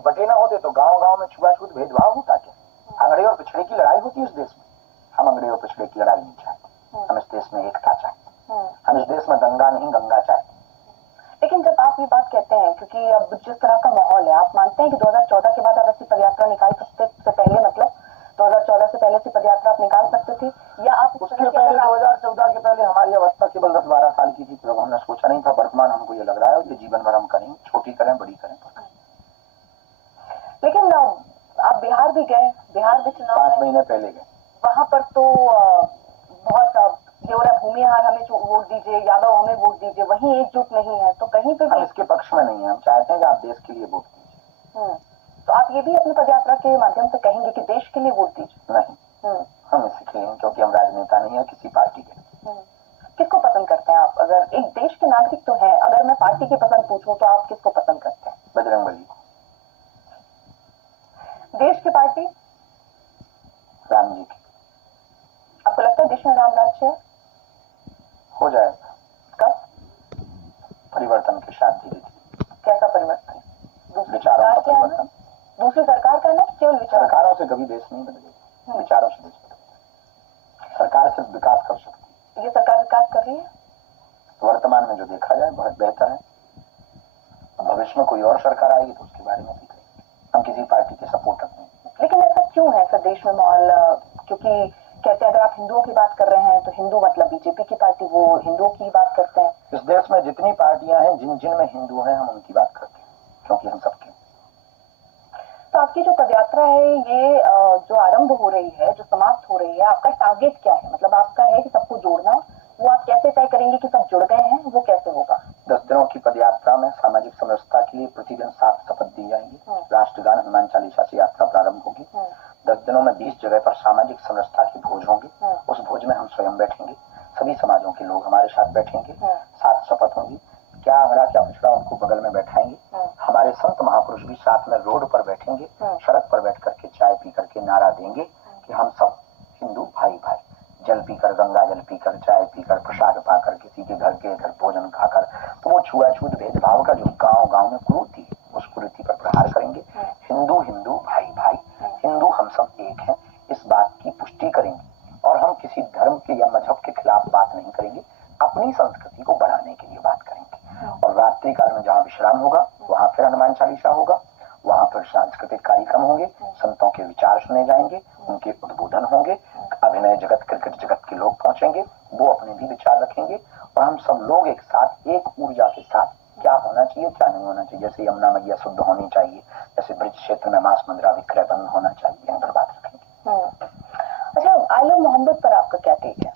बटे ना होते तो गांव गांव में छुआछूत भेदभाव होता क्या? अंगड़े और पिछड़े की लड़ाई होती है इस देश में। हम अंगड़े और पिछड़े की लड़ाई नहीं चाहते, हम इस देश में एकता चाहते, हम इस देश में दंगा नहीं गंगा चाहते। लेकिन जब आप ये बात कहते हैं, क्योंकि अब जिस तरह का माहौल है, आप मानते हैं कि 2014 के बाद आप ऐसी पदयात्रा निकाल सकते से पहले, मतलब 2014 से पहले से पदयात्रा आप निकाल सकते थे, या आप उसके पहले 2014 के पहले हमारी अवस्था केवल 10-12 साल की थी, तो हमने सोचा नहीं था। वर्तमान हमको ये लग रहा है कि जीवन भर हम करेंगे, छोटी करें बड़ी करें। लेकिन आप बिहार भी गए, बिहार भी चुनाव 5 महीने पहले गए, वहां पर तो बहुत ये हो रहा है, भूमिहार हमें वोट दीजिए, यादव हमें वोट दीजिए, वहीं एकजुट नहीं है, तो कहीं पे हम इसके पक्ष में नहीं है। हम चाहते हैं कि आप देश के लिए वोट दीजिए। तो आप ये भी अपनी पदयात्रा के माध्यम से कहेंगे कि देश के लिए वोट दीजिए? नहीं, हम इसलिए हैं क्योंकि हम राजनेता नहीं है किसी पार्टी के। किसको पसंद करते हैं आप? अगर एक देश के नागरिक तो है, अगर मैं पार्टी की पसंद पूछूं तो आप किसको पसंद करते हैं? बजरंगबली को। देश की पार्टी? राम जी की। आपको लगता है देश में राम राज्य है? हो जाएगा। कब? परिवर्तन के साथ धीरे धीरे। कैसा परिवर्तन? विचारों का परिवर्तन। दूसरी सरकार का ना, केवल विचार? सरकारों से कभी देश नहीं बदलेगा, विचारों से देश बदलेगा। सरकार सिर्फ विकास कर सकती है। ये सरकार विकास कर रही है? वर्तमान में जो देखा जाए बहुत बेहतर है। भविष्य में कोई और सरकार आएगी तो उसके बारे में भी करेंगे। हम किसी पार्टी के सपोर्टर नहीं। लेकिन ऐसा क्यों है सर देश में माहौल? क्योंकि कहते हैं अगर आप हिंदुओं की बात कर रहे हैं तो हिंदू मतलब बीजेपी की पार्टी, वो हिंदुओं की बात करते हैं। इस देश में जितनी पार्टियां हैं, जिनमें हिंदू हैं, हम उनकी बात करते हैं, क्योंकि हम सबके। तो आपकी जो पदयात्रा है, ये जो आरंभ हो रही है, जो समाप्त हो रही है, आपका टारगेट क्या है? मतलब आपका है कि सबको जोड़ना, वो आप कैसे तय करेंगे कि सब जुड़ गए हैं? वो कैसे होगा? 10 दिनों की पदयात्रा में सामाजिक समरसता के लिए प्रतिदिन 7 शपथ दी जाएंगी। राष्ट्रगान, हनुमान चालीसा से यात्रा प्रारंभ होगी। 10 दिनों में 20 जगह पर सामाजिक समरसता के भोज होंगे। उस भोज में हम स्वयं बैठेंगे, सभी समाजों के लोग हमारे साथ बैठेंगे। 7 शपथ होंगी। क्या अंगड़ा क्या पिछड़ा उनको बगल में बैठाएंगे। हमारे संत महापुरुष भी साथ में रोड पर बैठेंगे, सड़क पर बैठ करके चाय पी करके नारा देंगे कि हम सब हिंदू भाई भाई। जल पीकर, गंगा जल पीकर, चाय पीकर, प्रसाद पाकर, किसी के घर भोजन खाकर, तो वो छुआछूत भेदभाव का जो गांव गांव में कुरीति है, उस कुरीति पर प्रहार करेंगे। हिंदू हिंदू भाई भाई, हिंदू हम सब एक हैं, इस बात की पुष्टि करेंगे। और हम किसी धर्म के या मजहब के खिलाफ बात नहीं करेंगे, अपनी संस्कृति को बढ़ाने के लिए बात करेंगे। और रात्रि काल में जहाँ विश्राम होगा वहां फिर हनुमान चालीसा होगा, वहां पर सांस्कृतिक कार्यक्रम होंगे, संतों के विचार सुने जाएंगे, उनके उद्बोधन होंगे, अभिनय जगत, क्रिकेट जगत के लोग पहुंचेंगे, वो अपने भी विचार रखेंगे। और हम सब लोग एक साथ, एक ऊर्जा के साथ क्या होना चाहिए क्या नहीं होना चाहिए, जैसे यमुना मैया शुद्ध होनी चाहिए, जैसे ब्रज क्षेत्र में मांस मंदिरा विक्रय बंद होना चाहिए, इन पर बात रखेंगे। अच्छा, आई लव मोहम्मद पर आपका क्या टेक है?